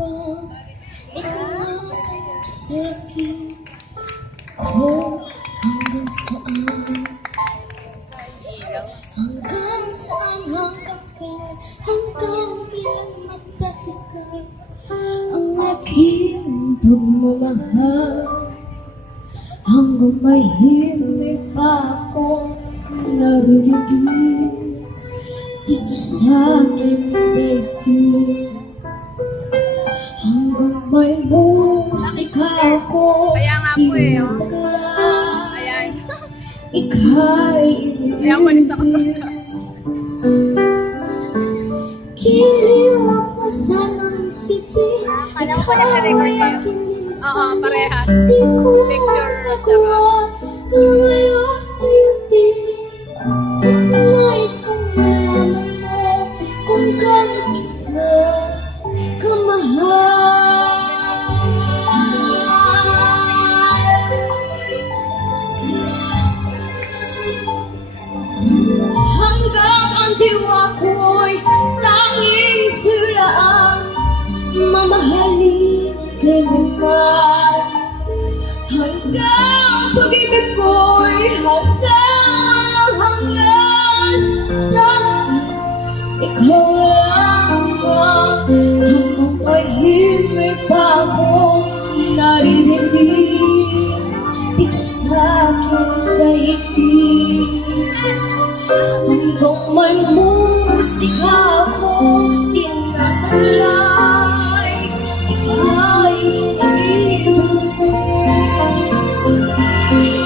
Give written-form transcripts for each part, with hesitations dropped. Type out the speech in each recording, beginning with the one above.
ba itinatanong sa'kin kung hanggang saan, hanggang saan, hanggang kailan, hanggang kailan matatagal ang aking pagmamahal, hanggang may himig pa akong naririnig dito sa aking daigdig, hanggang may musika ako tinatagay, ika'y ibigin. Kiliwag mo sanang isipin, ikaw ay aking minsan. Di ko magawa lumayo sa iyong piling, at nais kong malaman mo kung gaano kita kamahal. Hanggang ang diwa ko'y tanging sila ang mamahalin kailanman, hanggang pag-ibig ko'y hanggang dahil ikaw lamang, hanggang may himig pa akong naririnig dito sa aking daigdig, hanggang may musika akong tinatalay, ika'y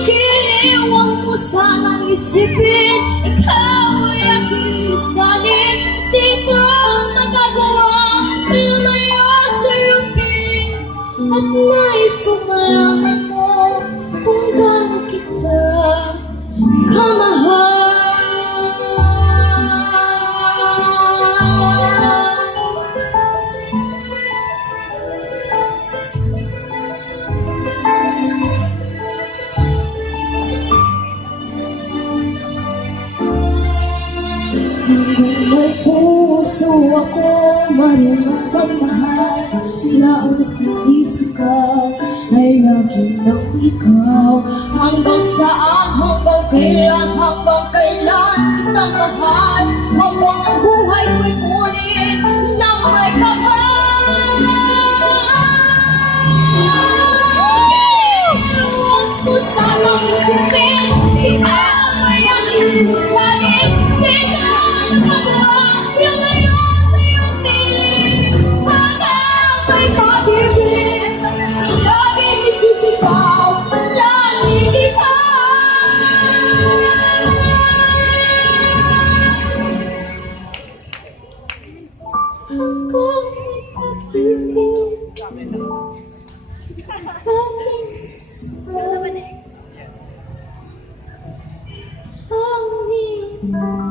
kiliwag mo sanang isipin, ikaw ay aking isanin. Di ko magagawa lumayo sa iyong piling, at nais kong malaman mo kung gaano kita kamahal. Hanggang may puso ako marunong magmahal, na ang sinisigaw ay lagi ng ikaw. Hanggang saan, hanggang kailan kitang mahal, hanggang ang buhay ko'y ngunit ng may kapal. Huwag mo sanang isipin, ikaw ay aking isanin. Di ka magagawa lumayo sa iyong piling, hanggang may pag-ibig laging isisigaw, lagi kita. Hanggang may pag-ibig laging isisigaw, lagi kita.